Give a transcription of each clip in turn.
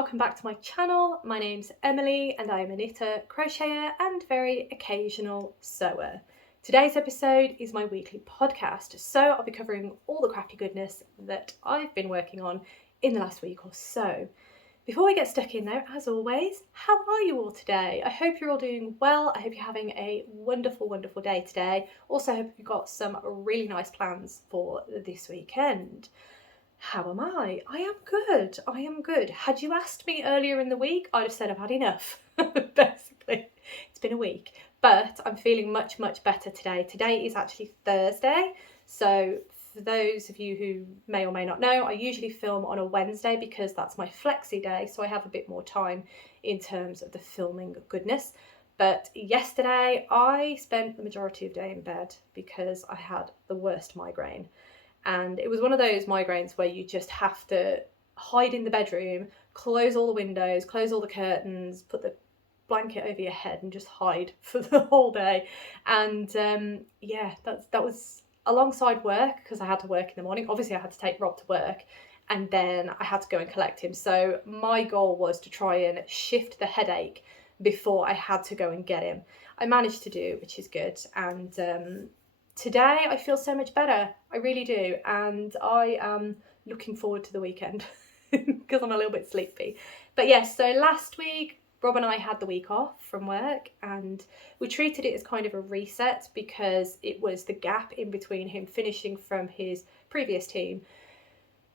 welcome back to my channel. My name's Emily and I am a knitter, crocheter and very occasional sewer. Today's episode is my weekly podcast, so I'll be covering all the crafty goodness that I've been working on in the last week or so. Before we get stuck in though, as always, how are you all today? I hope you're all doing well. I hope you're having a wonderful, wonderful day today. Also, I hope you've got some really nice plans for this weekend. How am I? I am good. I am good. Had you asked me earlier in the week, I'd have said I've had enough. Basically, it's been a week, but I'm feeling much, much better today. Today is actually Thursday. So for those of you who may or may not know, I usually film on a Wednesday because that's my flexi day. So I have a bit more time in terms of the filming goodness. But yesterday I spent the majority of the day in bed because I had the worst migraine. And it was one of those migraines where you just have to hide in the bedroom, close all the windows, close all the curtains, put the blanket over your head and just hide for the whole day. And yeah, that was alongside work because I had to work in the morning. Obviously I had to take Rob to work and then I had to go and collect him. So my goal was to try and shift the headache before I had to go and get him. I managed to do, which is good. And today I feel so much better, I really do, and I am looking forward to the weekend because I'm a little bit sleepy. But yes, so last week Rob and I had the week off from work and we treated it as kind of a reset because it was the gap in between him finishing from his previous team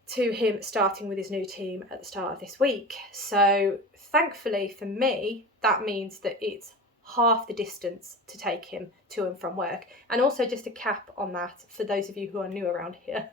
to him starting with his new team at the start of this week. So thankfully for me, that means that it's half the distance to take him to and from work. And also just a cap on that for those of you who are new around here.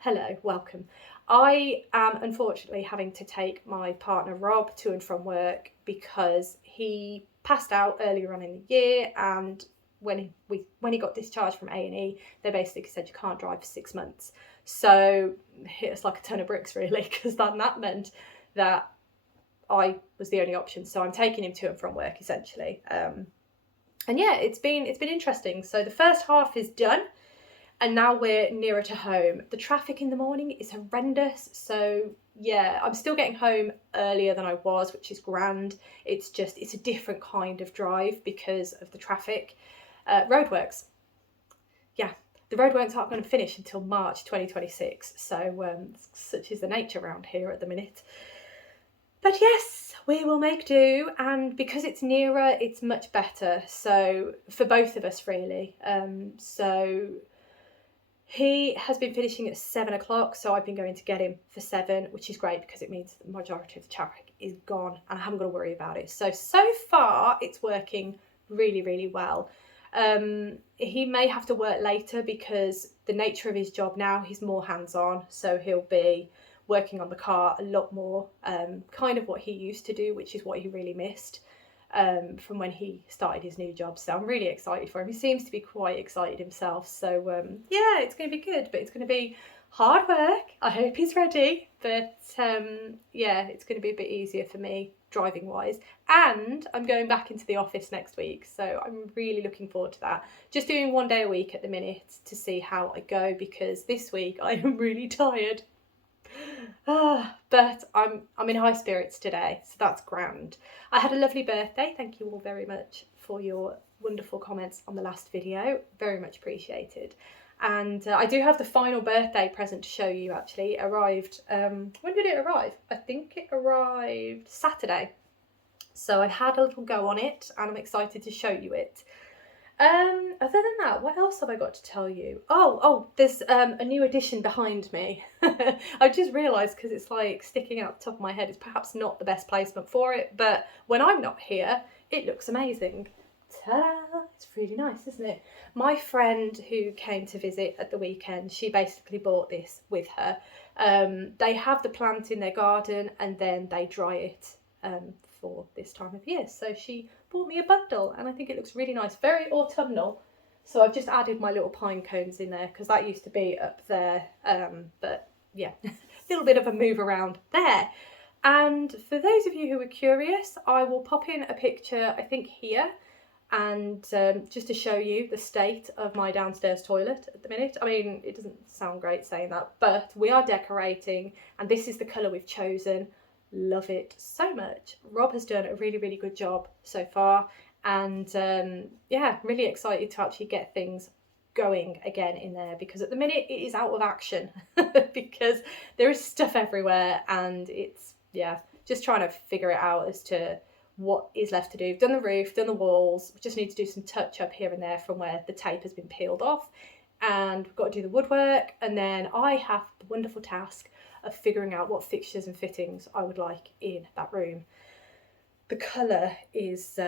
Hello, welcome. I am unfortunately having to take my partner Rob to and from work because he passed out earlier on in the year, and when he got discharged from A&E, they basically said you can't drive for 6 months. So it hit us like a ton of bricks really, because that meant that I was the only option, so I'm taking him to and from work essentially. And yeah, it's been interesting. So the first half is done, and now we're nearer to home. The traffic in the morning is horrendous, so yeah, I'm still getting home earlier than I was, which is grand. It's a different kind of drive because of the traffic. Roadworks. Yeah, the roadworks aren't going to finish until March 2026, so such is the nature around here at the minute. But yes, we will make do, and because it's nearer, it's much better. So for both of us, really. So he has been finishing at 7 o'clock, so I've been going to get him for 7, which is great because it means the majority of the traffic is gone and I haven't got to worry about it. So far, it's working really, really well. He may have to work later because the nature of his job now, he's more hands-on, so he'll be working on the car a lot more, kind of what he used to do, which is what he really missed from when he started his new job. So I'm really excited for him. He seems to be quite excited himself. So yeah, it's going to be good, but it's going to be hard work. I hope he's ready, but yeah, it's going to be a bit easier for me driving wise. And I'm going back into the office next week, so I'm really looking forward to that. Just doing 1 day a week at the minute to see how I go, because this week I am really tired. But I'm in high spirits today, so that's grand. I had a lovely birthday. Thank you all very much for your wonderful comments on the last video. Very much appreciated. And I do have the final birthday present to show you. Actually, it arrived. When did it arrive? I think it arrived Saturday. So I had a little go on it, and I'm excited to show you it. Other than that, what else have I got to tell you? Oh, there's a new addition behind me. I just realised, because it's like sticking out the top of my head, it's perhaps not the best placement for it, but when I'm not here, it looks amazing. Ta-da! It's really nice, isn't it? My friend who came to visit at the weekend, she basically bought this with her. They have the plant in their garden and then they dry it for this time of year. So she bought me a bundle and I think it looks really nice, very autumnal. So I've just added my little pine cones in there because that used to be up there. But yeah, a little bit of a move around there. And for those of you who are curious, I will pop in a picture, I think here, and just to show you the state of my downstairs toilet at the minute. I mean, it doesn't sound great saying that, but we are decorating and this is the colour we've chosen. love it so much. Rob has done a really, really good job so far, and yeah, really excited to actually get things going again in there, because at the minute it is out of action because there is stuff everywhere, and it's, yeah, just trying to figure it out as to what is left to do. We've done the roof, done the walls, we just need to do some touch up here and there from where the tape has been peeled off, and we've got to do the woodwork, and then I have the wonderful task of figuring out what fixtures and fittings I would like in that room. The colour is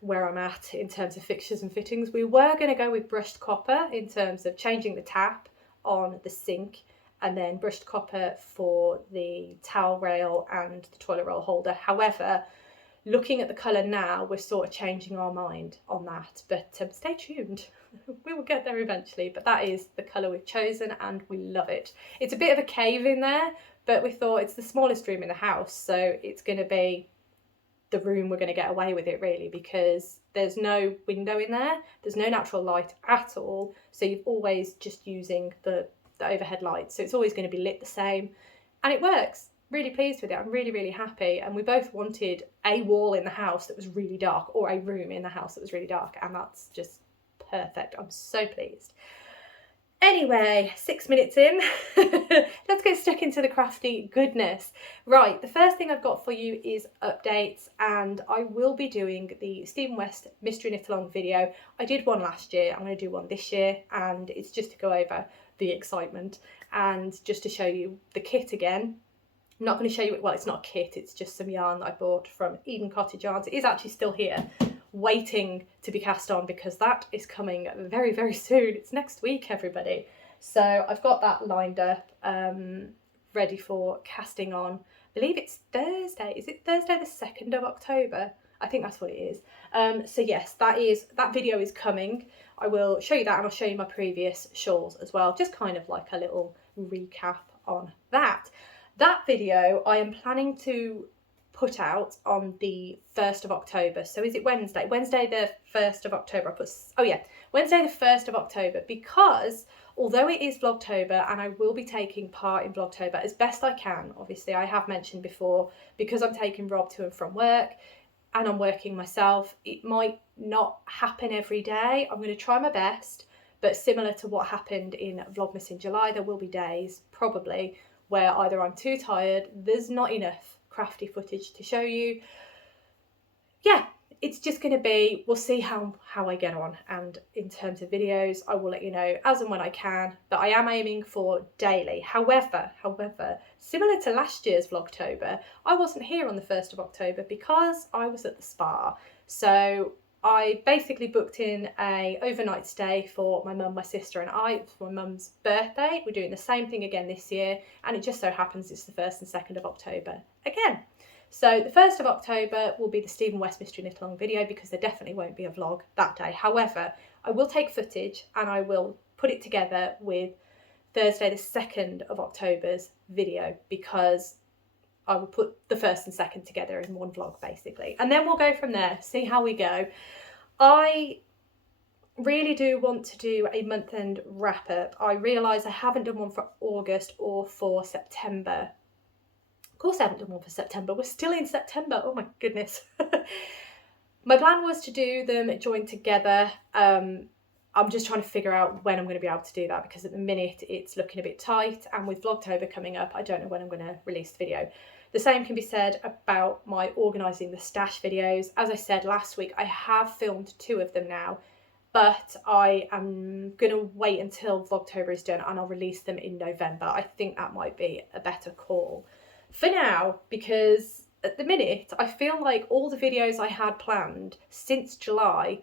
where I'm at in terms of fixtures and fittings. We were going to go with brushed copper in terms of changing the tap on the sink, and then brushed copper for the towel rail and the toilet roll holder. However, looking at the colour now, we're sort of changing our mind on that, but stay tuned. We will get there eventually, but that is the colour we've chosen and we love it. It's a bit of a cave in there, but we thought it's the smallest room in the house, so it's going to be the room we're going to get away with it, really, because there's no window in there, there's no natural light at all, so you're always just using the overhead light, so it's always going to be lit the same, and it works. Really pleased with it. I'm really, really happy, and we both wanted a wall in the house that was really dark, or a room in the house that was really dark, and that's just perfect. I'm so pleased. Anyway, 6 minutes in, let's get stuck into the crafty goodness. Right, the first thing I've got for you is updates, and I will be doing the Stephen West Mystery Knit Along video. I did one last year, I'm going to do one this year, and it's just to go over the excitement and just to show you the kit again. I'm not going to show you, well, it's not a kit, it's just some yarn that I bought from Eden Cottage Yarns. It is actually still here, waiting to be cast on, because that is coming very, very soon. It's next week, everybody. So I've got that lined up, ready for casting on. I believe it's Thursday. Is it Thursday the 2nd of October? I think that's what it is. So yes, that video is coming. I will show you that, and I'll show you my previous shawls as well, just kind of like a little recap on that. That video I am planning to put out on the 1st of October. So is it Wednesday? Wednesday the 1st of October. Wednesday the 1st of October, because although it is Vlogtober and I will be taking part in Vlogtober as best I can, obviously I have mentioned before, because I'm taking Rob to and from work and I'm working myself, it might not happen every day. I'm going to try my best, but similar to what happened in Vlogmas in July, there will be days probably where either I'm too tired, there's not enough crafty footage to show you. Yeah, it's just going to be, we'll see how I get on, and in terms of videos I will let you know as and when I can, but I am aiming for daily. However, similar to last year's Vlogtober, I wasn't here on the 1st of October because I was at the spa, so I basically booked in a overnight stay for my mum, my sister and I for my mum's birthday. We're doing the same thing again this year, and it just so happens it's the 1st and 2nd of October again. So the 1st of October will be the Stephen West Mystery Knit Along video, because there definitely won't be a vlog that day. However, I will take footage and I will put it together with Thursday the 2nd of October's video, because I will put the 1st and 2nd together in one vlog basically, and then we'll go from there, see how we go. I really do want to do a month-end wrap-up. I realise I haven't done one for August or for September. Of course I haven't done one for September, we're still in September, oh my goodness. My plan was to do them joined together. I'm just trying to figure out when I'm going to be able to do that, because at the minute it's looking a bit tight, and with Vlogtober coming up I don't know when I'm going to release the video. The same can be said about my organising the stash videos. As I said last week, I have filmed 2 of them now, but I am going to wait until Vlogtober is done and I'll release them in November. I think that might be a better call for now, because at the minute I feel like all the videos I had planned since July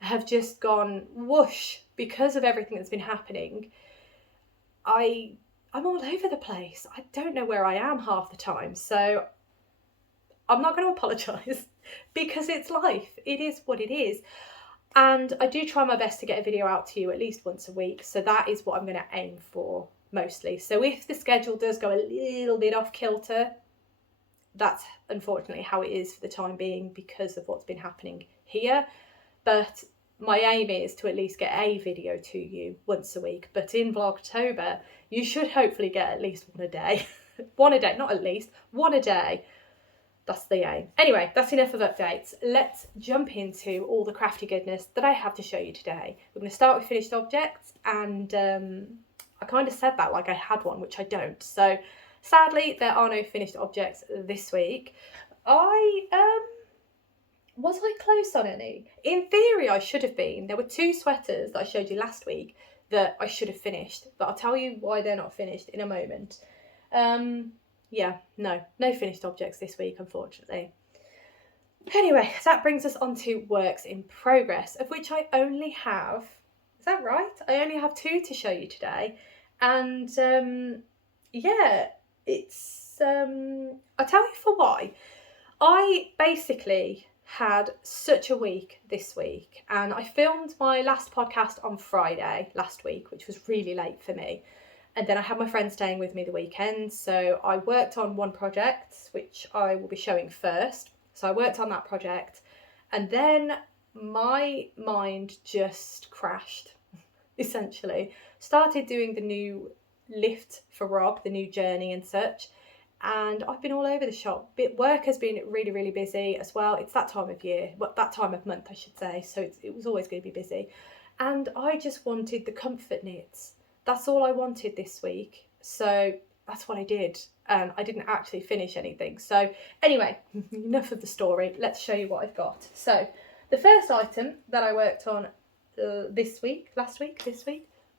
have just gone whoosh because of everything that's been happening. I'm all over the place. I don't know where I am half the time, so I'm not going to apologise because it's life. It is what it is. And I do try my best to get a video out to you at least once a week, so that is what I'm going to aim for mostly. So if the schedule does go a little bit off kilter, that's unfortunately how it is for the time being because of what's been happening here. But my aim is to at least get a video to you once a week. But in Vlogtober, you should hopefully get at least one a day. One a day, not at least, one a day. That's the aim. Anyway, that's enough of updates. Let's jump into all the crafty goodness that I have to show you today. We're going to start with finished objects, and I kind of said that like I had one, which I don't. So sadly, there are no finished objects this week. Was I close on any? In theory, I should have been. There were 2 sweaters that I showed you last week that I should have finished, but I'll tell you why they're not finished in a moment. Yeah, no finished objects this week, unfortunately. Anyway, that brings us on to works in progress, of which I only have, is that right? I only have 2 to show you today. And yeah, it's, I'll tell you for why. I basically had such a week this week, and I filmed my last podcast on Friday last week, which was really late for me. And then I had my friend staying with me the weekend, so I worked on one project, which I will be showing first. So I worked on that project, and then my mind just crashed, essentially. Started doing the new lift for Rob, the new journey and such, and I've been all over the shop. Work has been really, really busy as well. It's that time of year, well, that time of month, I should say, so it was always going to be busy. And I just wanted the comfort knits. That's all I wanted this week, so that's what I did, and I didn't actually finish anything. So anyway, enough of the story. Let's show you what I've got. So the first item that I worked on the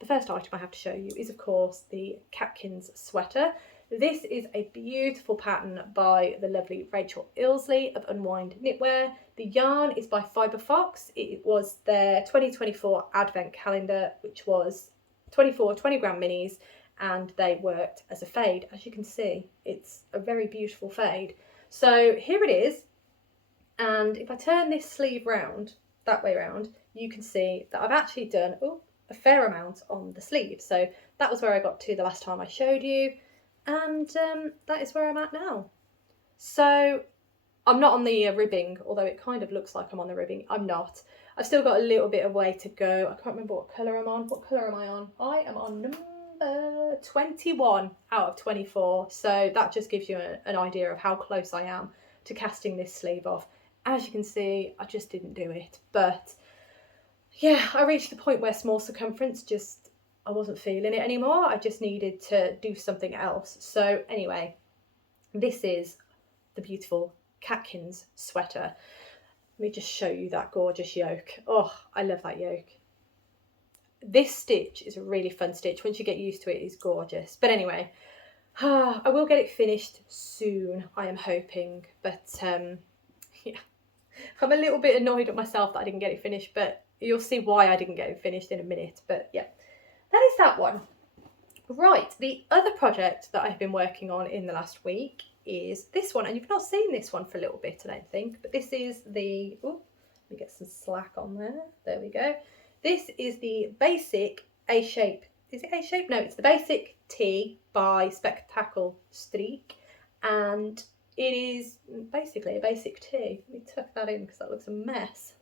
first item I have to show you is, of course, the Catkins Sweater. This is a beautiful pattern by the lovely Rachel Ilsley of Unwind Knitwear. The yarn is by Fibre Fox. It was their 2024 advent calendar, which was 24 20-gram minis, and they worked as a fade. As you can see, it's a very beautiful fade. So here it is, and if I turn this sleeve round, that way round, you can see that I've actually done a fair amount on the sleeve. So that was where I got to the last time I showed you, and that is where I'm at now. So I'm not on the ribbing, although it kind of looks like I'm on the ribbing. I'm not. I've still got a little bit of way to go. I can't remember what colour I'm on. What colour am I on? I am on number 21 out of 24. So that just gives you an idea of how close I am to casting this sleeve off. As you can see, I just didn't do it. But yeah, I reached the point where small circumference I wasn't feeling it anymore. I just needed to do something else. So anyway, this is the beautiful Catkins Sweater. Let me just show you that gorgeous yoke. Oh, I love that yoke. This stitch is a really fun stitch. Once you get used to it, it's gorgeous. But anyway, I will get it finished soon, I am hoping. But yeah, I'm a little bit annoyed at myself that I didn't get it finished, but you'll see why I didn't get it finished in a minute. But yeah, that is that one. Right, the other project that I've been working on in the last week is this one, and you've not seen this one for a little bit, I don't think, but this is the, let me get some slack on there we go. This is the basic A-shape, is it A-shape? No, it's the basic tee by Spectacle Streak, and it is basically a basic tee. Let me tuck that in because that looks a mess.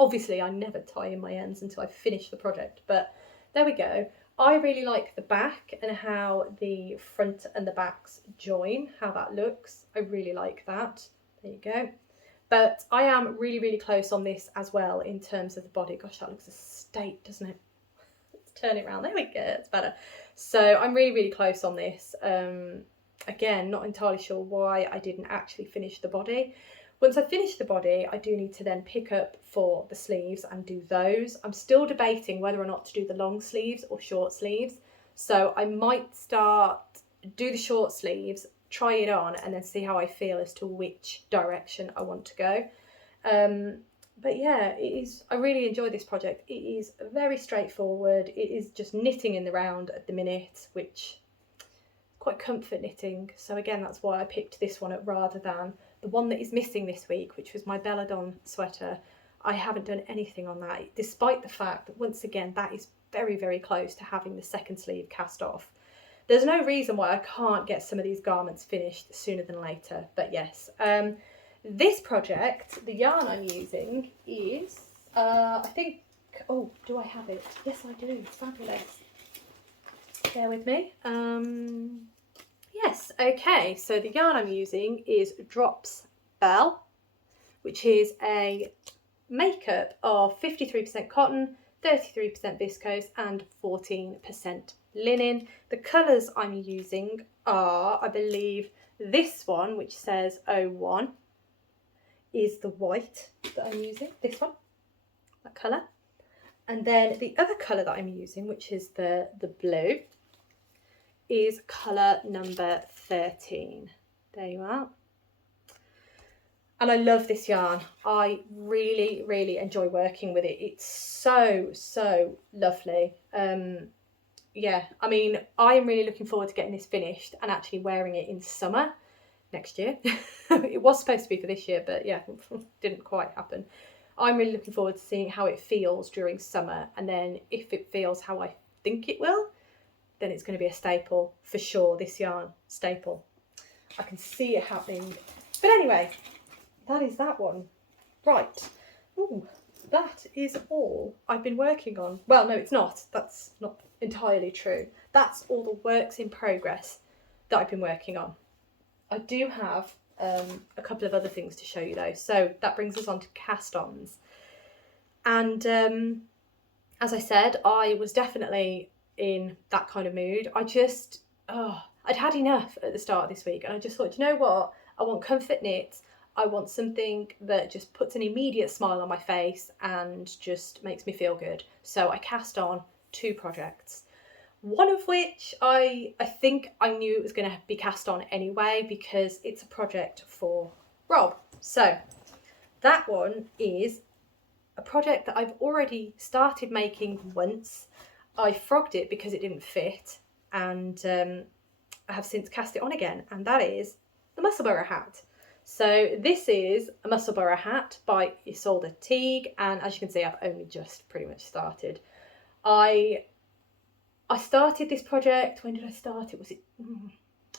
Obviously I never tie in my ends until I finish the project, but there we go. I really like the back and how the front and the backs join, how that looks. I really like that. There you go. But I am really, really close on this as well in terms of the body. Gosh, that looks a state, doesn't it? Let's turn it around. There we go. It's better. So I'm really, really close on this. Again, not entirely sure why I didn't actually finish the body. Once I finish the body, I do need to then pick up for the sleeves and do those. I'm still debating whether or not to do the long sleeves or short sleeves. So I might do the short sleeves, try it on, and then see how I feel as to which direction I want to go. But yeah, I really enjoy this project. It is very straightforward. It is just knitting in the round at the minute, which is quite comfort knitting. So again, that's why I picked this one up rather than the one that is missing this week, which was my Belladonna sweater. I haven't done anything on that, despite the fact that, once again, that is very, very close to having the second sleeve cast off. There's no reason why I can't get some of these garments finished sooner than later, but yes. This project, the yarn I'm using is, I think, do I have it? Yes, I do. Fabulous. Bear with me. Yes, okay, so the yarn I'm using is Drops Belle, which is a makeup of 53% cotton, 33% viscose and 14% linen. The colours I'm using are, I believe, this one, which says 01, is the white that I'm using, this one, that colour. And then the other colour that I'm using, which is the blue, is colour number 13. There you are. And I love this yarn. I really, really enjoy working with it. It's so, so lovely. Yeah, I mean, I'm really looking forward to getting this finished and actually wearing it in summer next year. It was supposed to be for this year, but yeah, didn't quite happen. I'm really looking forward to seeing how it feels during summer, and then if it feels how I think it will, then it's going to be a staple for sure. This yarn, staple. I can see it happening. But anyway, that is that one. Right. Ooh, that is all I've been working on. Well, no, it's not. That's not entirely true. That's all the works in progress that I've been working on. I do have a couple of other things to show you though. So that brings us on to cast-ons. And as I said, I was definitely in that kind of mood. I'd had enough at the start of this week, and I just thought, you know what? I want comfort knits. I want something that just puts an immediate smile on my face and just makes me feel good. So I cast on 2 projects. One of which I think I knew it was going to be cast on anyway, because it's a project for Rob. So that one is a project that I've already started making once. I frogged it because it didn't fit, and I have since cast it on again, and that is the Mussellburgh Hat. So this is a Mussellburgh Hat by Isolde Teague, and as you can see, I've only just pretty much started. I started this project, when did I start it?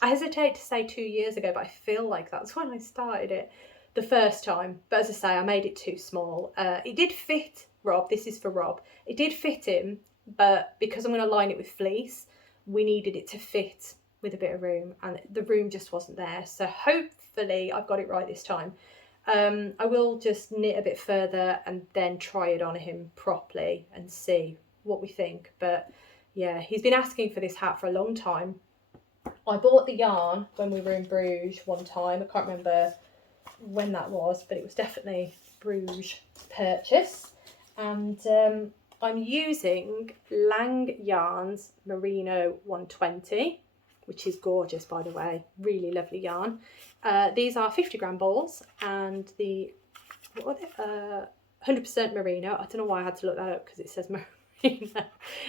I hesitate to say 2 years ago, but I feel like that's when I started it the first time. But as I say, I made it too small. It did fit Rob, this is for Rob. It did fit him, but because I'm going to line it with fleece, we needed it to fit with a bit of room, and the room just wasn't there. So hopefully I've got it right this time. I will just knit a bit further and then try it on him properly and see what we think. But yeah, he's been asking for this hat for a long time. I bought the yarn when we were in Bruges one time. I can't remember when that was, but it was definitely Bruges purchase. And I'm using Lang Yarns Merino 120, which is gorgeous, by the way. Really lovely yarn. These are 50-gram balls, and the 100% merino. I don't know why I had to look that up because it says merino.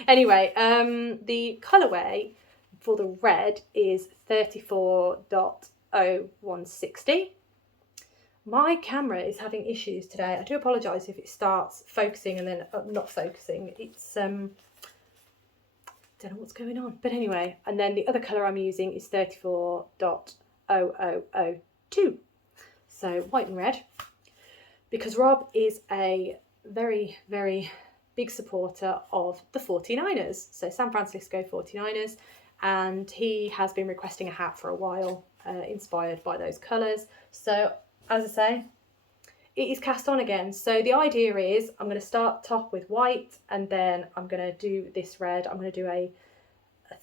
Anyway, the colourway for the red is 34.0160. My camera is having issues today. I do apologise if it starts focusing and then not focusing. It's don't know what's going on, but anyway. And then the other colour I'm using is 34.0002. So white and red, because Rob is a very, very big supporter of the 49ers, so San Francisco 49ers, and he has been requesting a hat for a while, inspired by those colours. So as I say, it is cast on again. So the idea is I'm going to start top with white, and then I'm going to do this red. I'm going to do a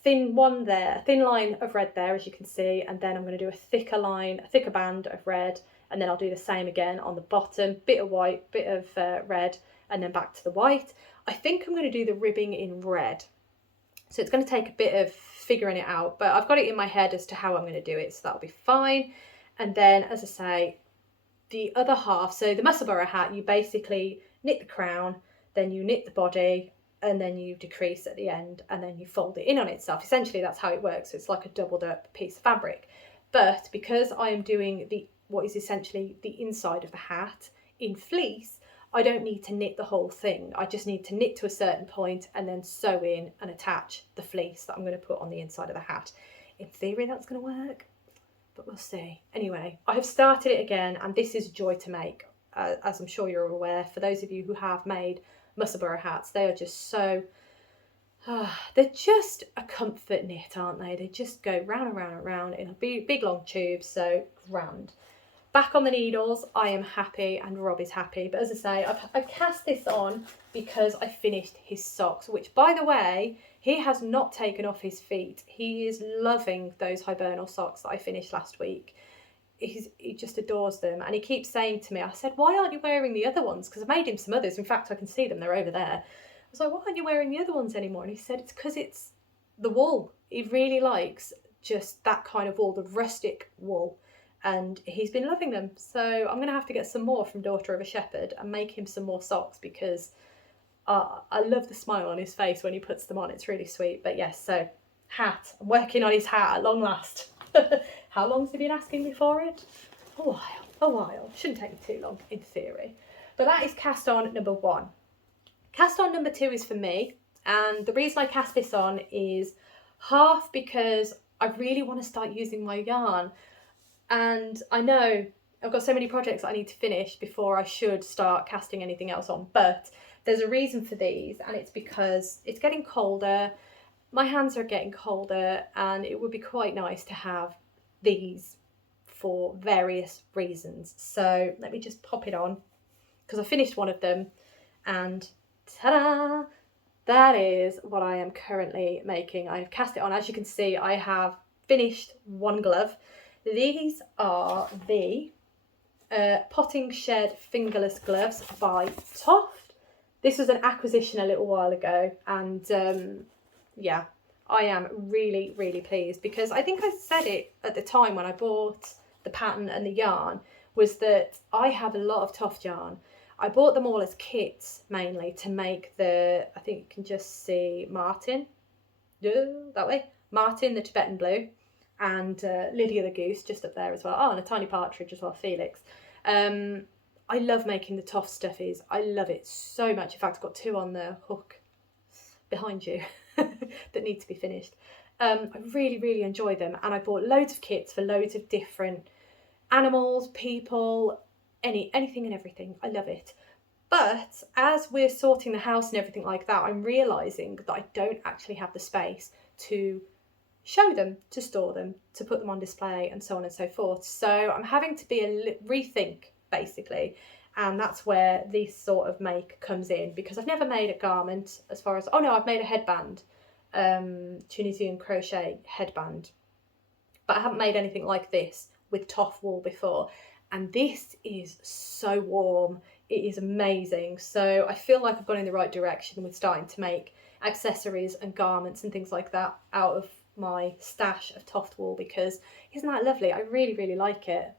thin one there, a thin line of red there, as you can see, and then I'm going to do a thicker line, a thicker band of red, and then I'll do the same again on the bottom, bit of white, bit of red, and then back to the white. I think I'm going to do the ribbing in red. So it's going to take a bit of figuring it out, but I've got it in my head as to how I'm going to do it, so that'll be fine. And then, as I say, the other half, so the Mussellburgh hat, you basically knit the crown, then you knit the body, and then you decrease at the end, and then you fold it in on itself. Essentially, that's how it works. So it's like a doubled up piece of fabric. But because I am doing what is essentially the inside of the hat in fleece, I don't need to knit the whole thing. I just need to knit to a certain point and then sew in and attach the fleece that I'm going to put on the inside of the hat. In theory, that's going to work, but we'll see. Anyway, I have started it again, and this is a joy to make, as I'm sure you're aware. For those of you who have made Mussellburgh hats, they are just so, they're just a comfort knit, aren't they? They just go round and round and round in a big long tube, so grand. back on the needles. I am happy and Rob is happy. But as I say, I've cast this on because I finished his socks, which, by the way, he has not taken off his feet. He is loving those hibernal socks that I finished last week. He just adores them, and he keeps saying to me, I said, why aren't you wearing the other ones? Because I made him some others. In fact, I can see them, they're over there. I was like, why aren't you wearing the other ones anymore? And he said, it's because it's the wool. He really likes just that kind of wool, the rustic wool, and he's been loving them. So I'm going to have to get some more from Daughter of a Shepherd and make him some more socks, because I love the smile on his face when he puts them on. It's really sweet. But yes, so hat. I'm working on his hat at long last. How long's he been asking me for it? A while. Shouldn't take me too long, in theory. But that is cast on number 1. Cast on number 2 is for me. And the reason I cast this on is half because I really want to start using my yarn. And I know I've got so many projects I need to finish before I should start casting anything else on. But there's a reason for these, and it's because it's getting colder. My hands are getting colder, and it would be quite nice to have these for various reasons. So let me just pop it on, because I finished one of them, and ta-da! That is what I am currently making. I've cast it on. As you can see, I have finished one glove. These are the Potting Shed Fingerless gloves by Toft. This was an acquisition a little while ago, and yeah, I am really, really pleased, because I think I said it at the time when I bought the pattern and the yarn, was that I have a lot of Toft yarn. I bought them all as kits, mainly to make the, I think you can just see Martin, that way, Martin the Tibetan Blue, and Lydia the Goose just up there as well. Oh, and a tiny partridge as well, Felix. I love making the Toft stuffies. I love it so much. In fact, I've got 2 on the hook behind you that need to be finished. I really, really enjoy them, and I bought loads of kits for loads of different animals, people, anything and everything. I love it. But as we're sorting the house and everything like that, I'm realising that I don't actually have the space to show them, to store them, to put them on display, and so on and so forth. So I'm having to be rethink, basically, and that's where this sort of make comes in, because I've never made a garment as far as, oh no, I've made a headband, Tunisian crochet headband, but I haven't made anything like this with Toft wool before, and this is so warm. It is amazing. So I feel like I've gone in the right direction with starting to make accessories and garments and things like that out of my stash of Toft wool, because isn't that lovely? I really, really like it.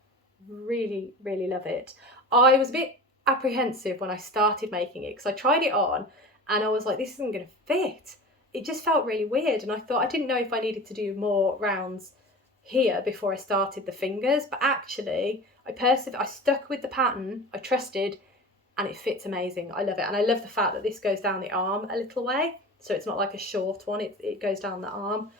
Really, really love it. I was a bit apprehensive when I started making it, because I tried it on and I was like, this isn't going to fit. It just felt really weird, and I thought, I didn't know if I needed to do more rounds here before I started the fingers, but actually I stuck with the pattern, I trusted, and it fits amazing. I love it, and I love the fact that this goes down the arm a little way, so it's not like a short one, it goes down the arm,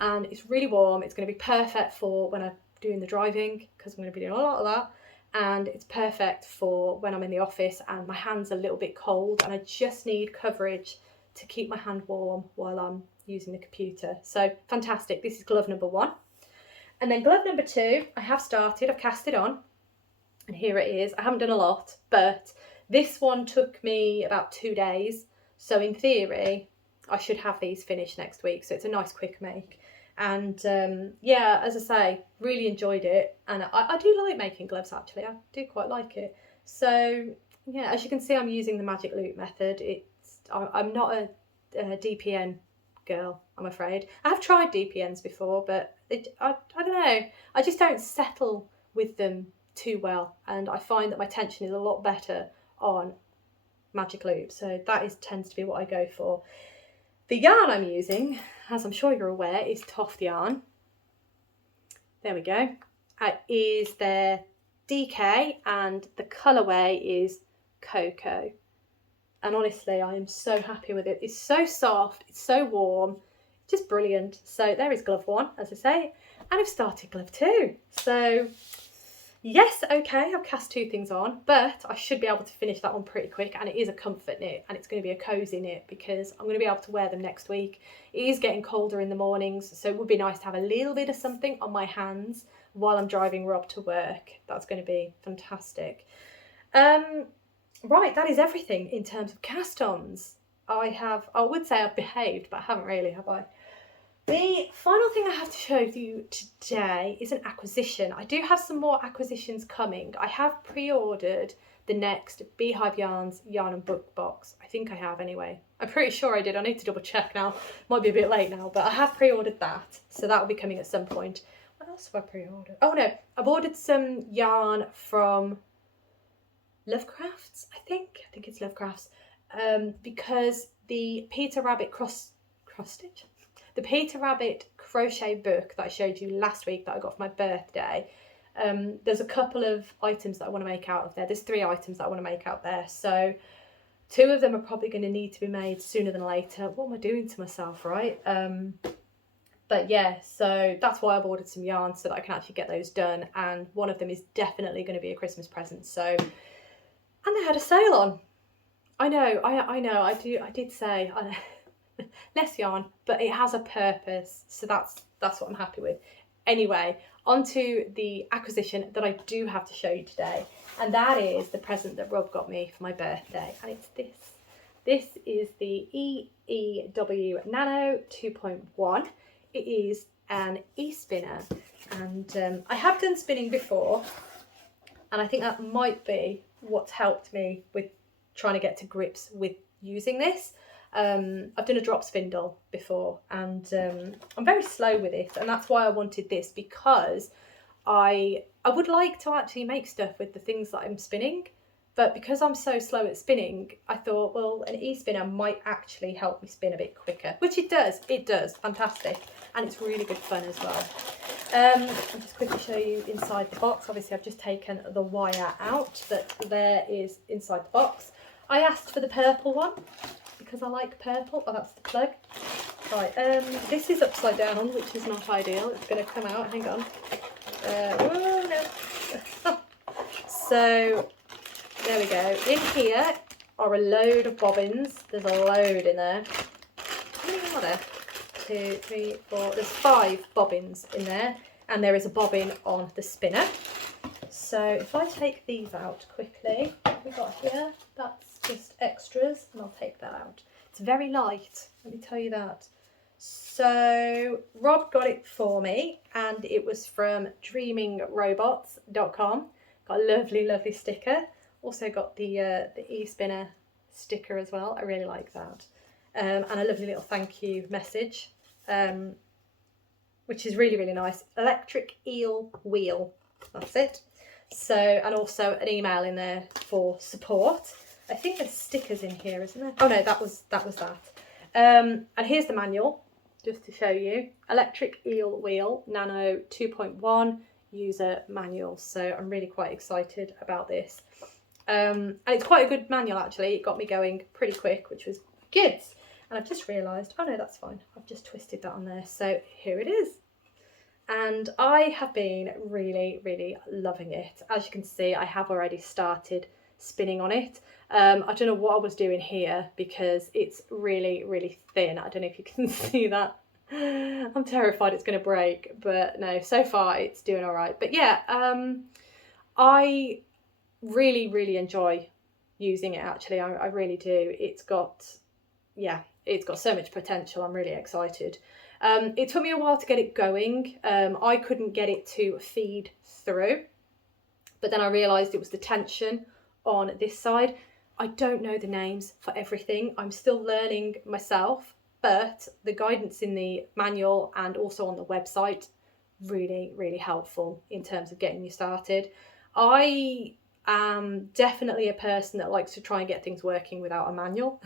and it's really warm. It's going to be perfect for when I'm doing the driving, because I'm going to be doing a lot of that, and it's perfect for when I'm in the office and my hand's a little bit cold and I just need coverage to keep my hand warm while I'm using the computer. So fantastic. This is glove number 1. And then glove number 2, I've cast it on, and here it is. I haven't done a lot, but this one took me about 2 days. So in theory, I should have these finished next week. So it's a nice quick make. And yeah, as I say, really enjoyed it. And I do like making gloves, actually. I do quite like it. So yeah, as you can see, I'm using the magic loop method. I'm not a DPN girl, I'm afraid. I have tried DPNs before, but I don't know. I just don't settle with them too well. And I find that my tension is a lot better on magic loop. So that tends to be what I go for. The yarn I'm using, as I'm sure you're aware, is Toft yarn. There we go. It is their DK, and the colourway is Cocoa. And honestly, I am so happy with it. It's so soft, it's so warm, just brilliant. So there is glove 1, as I say, and I've started glove 2. So Yes, okay, I've cast 2 things on, but I should be able to finish that one pretty quick, and it is a comfort knit, and it's going to be a cosy knit because I'm going to be able to wear them next week. It is getting colder in the mornings, so it would be nice to have a little bit of something on my hands while I'm driving Rob to work. That's going to be fantastic. Right, that is everything in terms of cast-ons. I would say I've behaved, but I haven't really, have I? The final thing I have to show you today is an acquisition. I do have some more acquisitions coming. I have pre-ordered the next Beehive Yarns Yarn and Book box. I think I have anyway. I'm pretty sure I did. I need to double check now. Might be a bit late now, but I have pre-ordered that. So that will be coming at some point. What else have I pre-ordered? Oh no, I've ordered some yarn from Lovecrafts, I think it's Lovecrafts, because the Peter Rabbit cross-stitch? The Peter Rabbit crochet book that I showed you last week that I got for my birthday, there's a couple of items that I want to make out of there. There's 3 items that I want to make out there. So 2 of them are probably going to need to be made sooner than later. What am I doing to myself, right? But yeah, so that's why I've ordered some yarn so that I can actually get those done. And one of them is definitely going to be a Christmas present. So, and they had a sale on. I know, I did say... less yarn, but it has a purpose, so that's what I'm happy with. Anyway, on to the acquisition that I do have to show you today, and that is the present that Rob got me for my birthday, and it's this. This is the EEW Nano 2.1. It is an e-spinner, and I have done spinning before, and I think that might be what's helped me with trying to get to grips with using this. I've done a drop spindle before, and I'm very slow with it, and that's why I wanted this, because I would like to actually make stuff with the things that I'm spinning, but because I'm so slow at spinning, I thought, well, an e-spinner might actually help me spin a bit quicker, which it does, fantastic, and it's really good fun as well. I'll just quickly show you inside the box. Obviously I've just taken the wire out that there is inside the box. I asked for the purple one, because I like purple. Oh, that's the plug. Right, this is upside down, which is not ideal. It's going to come out, hang on. Oh, no. So, there we go. In here are a load of bobbins. There's a load in there. How many are there? 2, 3, 4. There's 5 bobbins in there. And there is a bobbin on the spinner. So, if I take these out quickly, what have we got here? That's just extras, and I'll take that out. It's very light, let me tell you that. So Rob got it for me, and it was from dreamingrobots.com. Got a lovely sticker. Also got the e-spinner sticker as well. I really like that. And a lovely little thank you message, which is really nice. Electric eel wheel, that's it. So, and also an email in there for support. I think there's stickers in here, isn't there? Oh no, that was that. And here's the manual, just to show you. Electric eel wheel, Nano 2.1 user manual. So I'm really quite excited about this. And it's quite a good manual actually. It got me going pretty quick, which was good. And I've just realised, oh no, that's fine. I've just twisted that on there. So here it is. And I have been really loving it. As you can see, I have already started spinning on it. I don't know what I was doing here because it's really thin. I don't know if you can see that. I'm terrified it's going to break, but no, so far it's doing all right. But yeah, I really enjoy using it actually. I really do. It's got so much potential. I'm really excited. It took me a while to get it going. I couldn't get it to feed through, but then I realised it was the tension on this side. I don't know the names for everything. I'm still learning myself, but the guidance in the manual and also on the website, really helpful in terms of getting you started. I am definitely a person that likes to try and get things working without a manual.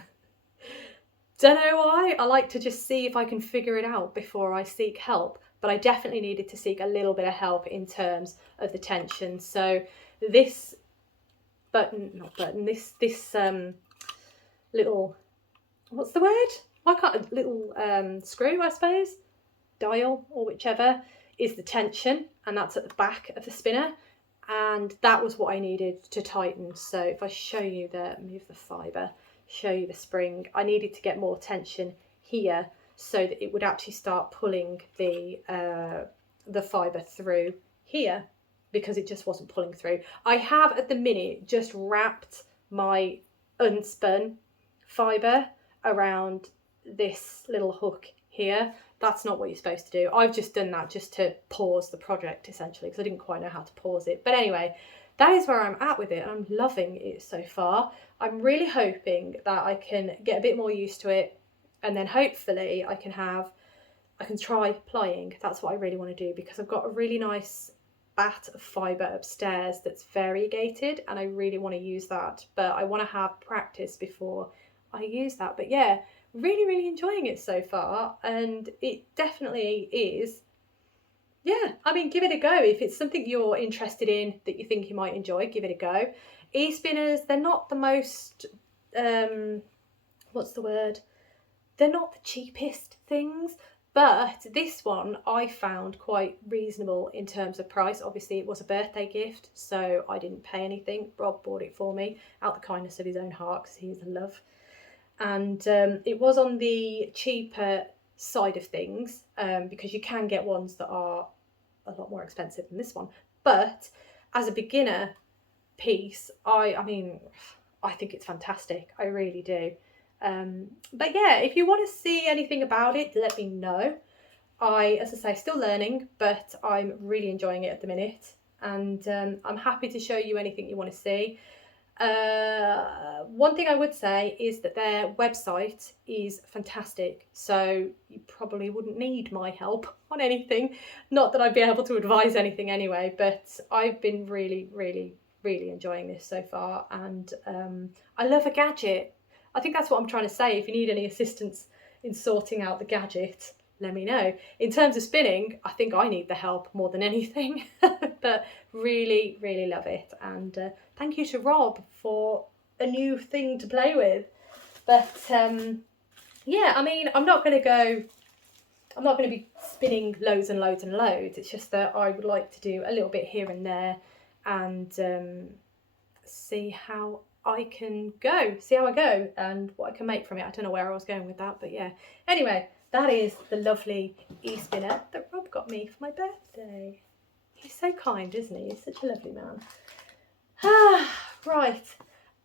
Don't know why. I like to just see if I can figure it out before I seek help, but I definitely needed to seek a little bit of help in terms of the tension. So this little, what's the word? Why can't, little screw, I suppose, dial or whichever, is the tension, and that's at the back of the spinner. and that was what I needed to tighten. So if I show you move the fibre, show you the spring, I needed to get more tension here so that it would actually start pulling the fibre through here, because it just wasn't pulling through. I have at the minute just wrapped my unspun fibre around this little hook here. That's not what you're supposed to do. I've just done that just to pause the project, essentially, because I didn't quite know how to pause it. But anyway, that is where I'm at with it, and I'm loving it so far. I'm really hoping that I can get a bit more used to it, and then hopefully I can try plying. That's what I really want to do, because I've got a really nice bat of fibre upstairs that's variegated, and I really want to use that, but I want to have practice before I use that. But yeah, really enjoying it so far, and it definitely is. Yeah, I mean, give it a go. If it's something you're interested in that you think you might enjoy, give it a go. E-spinners, they're not the most what's the word, they're not the cheapest things, but this one I found quite reasonable in terms of price. Obviously it was a birthday gift, so I didn't pay anything. Rob bought it for me out the kindness of his own heart, because he's a love. And it was on the cheaper side of things, because you can get ones that are a lot more expensive than this one. But as a beginner piece, I mean, I think it's fantastic. I really do. But yeah, if you want to see anything about it, let me know. As I say, still learning, but I'm really enjoying it at the minute, and I'm happy to show you anything you want to see. One thing I would say is that their website is fantastic, so you probably wouldn't need my help on anything. Not that I'd be able to advise anything anyway, but I've been really enjoying this so far, and I love a gadget. I think that's what I'm trying to say. If you need any assistance in sorting out the gadget, let me know. In terms of spinning, I think I need the help more than anything. But really love it, and thank you to Rob for a new thing to play with. But yeah, I mean, I'm not going to be spinning loads and loads. It's just that I would like to do a little bit here and there, and see how I go and what I can make from it. I don't know where I was going with that, but yeah. Anyway, that is the lovely e-spinner that Rob got me for my birthday. He's so kind, isn't he? He's such a lovely man. Right.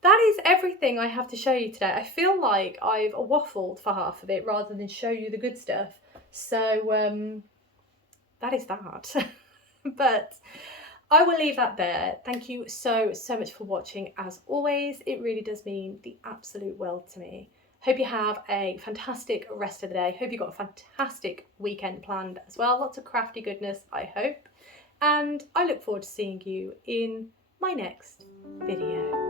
That is everything I have to show you today. I feel like I've waffled for half of it rather than show you the good stuff. So that is that. But I will leave that there. Thank you so much for watching. As always, it really does mean the absolute world to me. Hope you have a fantastic rest of the day. Hope you've got a fantastic weekend planned as well. Lots of crafty goodness, I hope. And I look forward to seeing you in my next video.